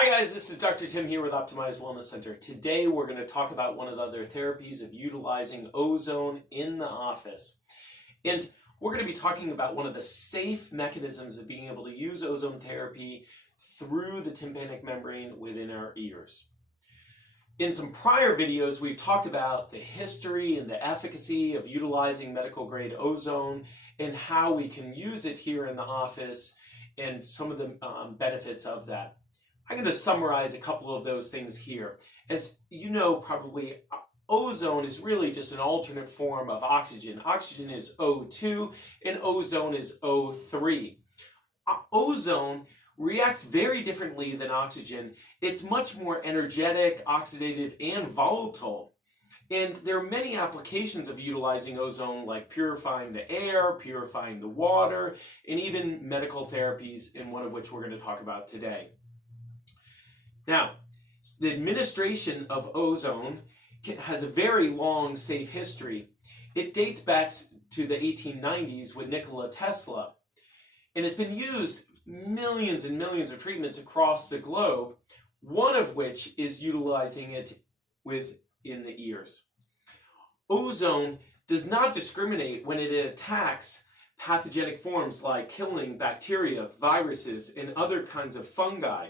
Hi guys, this is Dr. Tim here with Optimized Wellness Center. Today we're going to talk about one of the other therapies of utilizing ozone in the office. And we're going to be talking about one of the safe mechanisms of being able to use ozone therapy through the tympanic membrane within our ears. In some prior videos, we've talked about the history and the efficacy of utilizing medical grade ozone and how we can use it here in the office and some of the benefits of that. I'm going to summarize a couple of those things here. As you know, probably ozone is really just an alternate form of oxygen. Oxygen is O2 and ozone is O3. Ozone reacts very differently than oxygen. It's much more energetic, oxidative, and volatile. And there are many applications of utilizing ozone, like purifying the air, purifying the water, and even medical therapies, in one of which we're going to talk about today. Now, the administration of ozone has a very long, safe history. It dates back to the 1890s with Nikola Tesla, and it's been used millions and millions of treatments across the globe, one of which is utilizing it within the ears. Ozone does not discriminate when it attacks pathogenic forms like killing bacteria, viruses, and other kinds of fungi.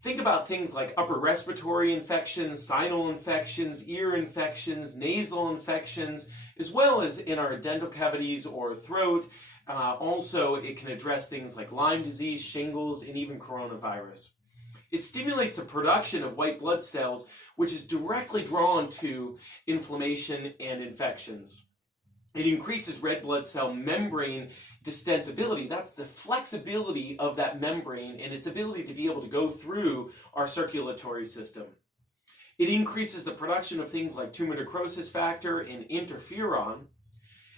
Think about things like upper respiratory infections, sinus infections, ear infections, nasal infections, as well as in our dental cavities or throat. Also, it can address things like Lyme disease, shingles, and even coronavirus. It stimulates the production of white blood cells, which is directly drawn to inflammation and infections. It increases red blood cell membrane distensibility. That's the flexibility of that membrane and its ability to be able to go through our circulatory system. It increases the production of things like tumor necrosis factor and interferon.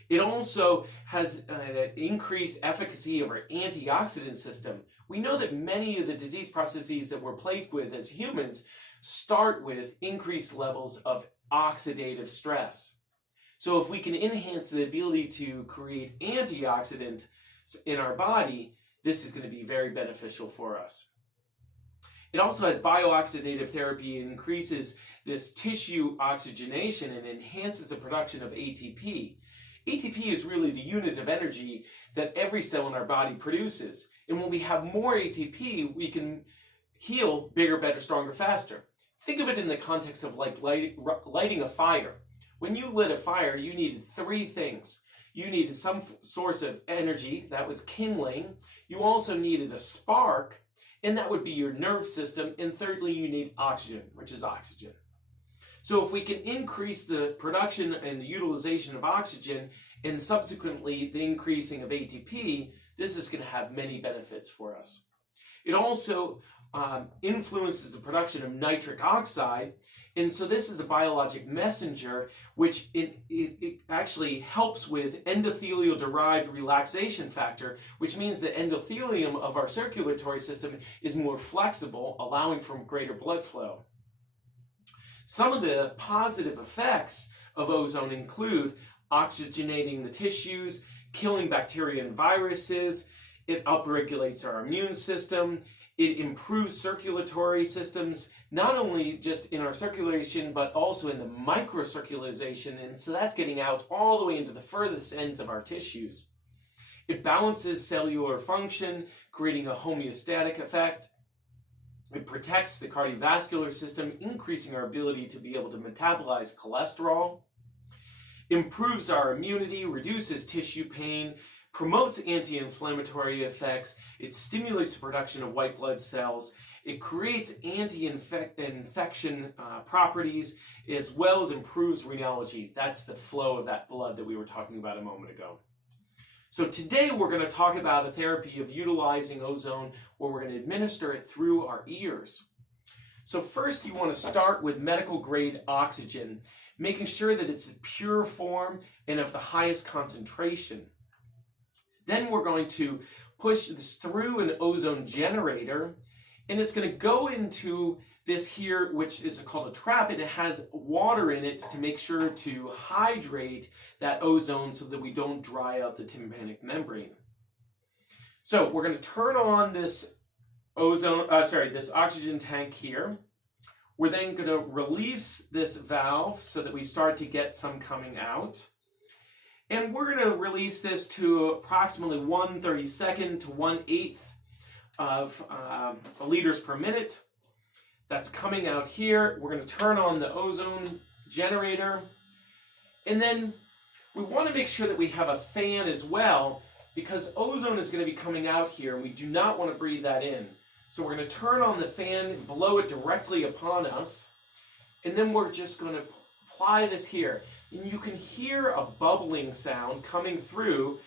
It also has an increased efficacy of our antioxidant system. We know that many of the disease processes that we're plagued with as humans start with increased levels of oxidative stress. So if we can enhance the ability to create antioxidants in our body, this is going to be very beneficial for us. It also has biooxidative therapy and increases this tissue oxygenation and enhances the production of ATP. ATP is really the unit of energy that every cell in our body produces. And when we have more ATP, we can heal bigger, better, stronger, faster. Think of it in the context of like lighting a fire. When you lit a fire, you needed three things. You needed some source of energy, that was kindling. You also needed a spark, and that would be your nerve system. And thirdly, you need oxygen, which is oxygen. So if we can increase the production and the utilization of oxygen, and subsequently the increasing of ATP, this is going to have many benefits for us. It also influences the production of nitric oxide. And so this is a biologic messenger, which it actually helps with endothelial-derived relaxation factor, which means the endothelium of our circulatory system is more flexible, allowing for greater blood flow. Some of the positive effects of ozone include oxygenating the tissues, killing bacteria and viruses. It upregulates our immune system. It improves circulatory systems, not only just in our circulation, but also in the microcirculation. And so that's getting out all the way into the furthest ends of our tissues. It balances cellular function, creating a homeostatic effect. It protects the cardiovascular system, increasing our ability to be able to metabolize cholesterol. Improves our immunity, reduces tissue pain, promotes anti-inflammatory effects. It stimulates the production of white blood cells. It creates anti-infection properties, as well as improves renology. That's the flow of that blood that we were talking about a moment ago. So today we're going to talk about a therapy of utilizing ozone where we're going to administer it through our ears. So first you want to start with medical grade oxygen, making sure that it's in pure form and of the highest concentration. Then we're going to push this through an ozone generator, and it's going to go into this here, which is called a trap, and it has water in it to make sure to hydrate that ozone so that we don't dry out the tympanic membrane. So we're going to turn on this this oxygen tank here. We're then going to release this valve so that we start to get some coming out. And we're going to release this to approximately 1/32 to 1/8 of liters per minute. That's coming out here. We're going to turn on the ozone generator. And then we want to make sure that we have a fan as well, because ozone is going to be coming out here and we do not want to breathe that in. So we're going to turn on the fan and blow it directly upon us. And then we're just going to apply this here. And you can hear a bubbling sound coming through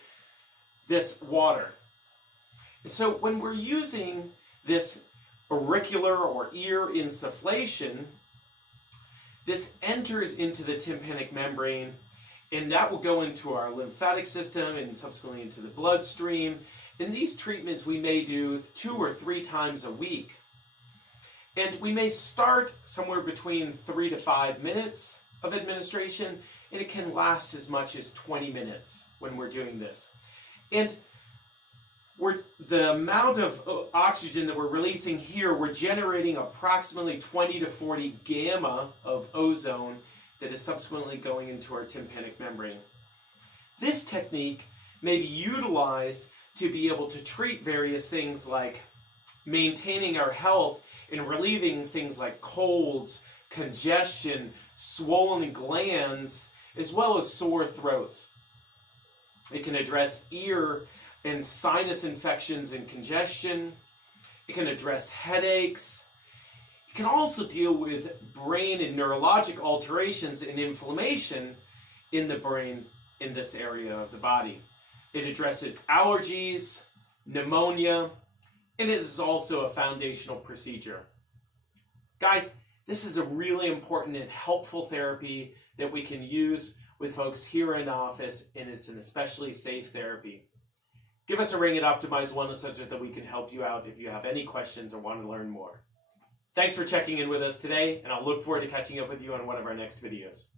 this water. So when we're using this auricular or ear insufflation, this enters into the tympanic membrane, and that will go into our lymphatic system and subsequently into the bloodstream. And these treatments we may do 2 or 3 times a week. And we may start somewhere between 3 to 5 minutes of administration, and it can last as much as 20 minutes when we're doing this. And the amount of oxygen that we're releasing here, we're generating approximately 20 to 40 gamma of ozone that is subsequently going into our tympanic membrane. This technique may be utilized to be able to treat various things like maintaining our health and relieving things like colds, congestion, swollen glands, as well as sore throats. It can address ear and sinus infections and congestion. It can address headaches. It can also deal with brain and neurologic alterations and inflammation in the brain in this area of the body. It addresses allergies, pneumonia, and it is also a foundational procedure. Guys, this is a really important and helpful therapy that we can use with folks here in office, and it's an especially safe therapy. Give us a ring at Optimize Wellness Center that we can help you out if you have any questions or want to learn more. Thanks for checking in with us today, and I'll look forward to catching up with you on one of our next videos.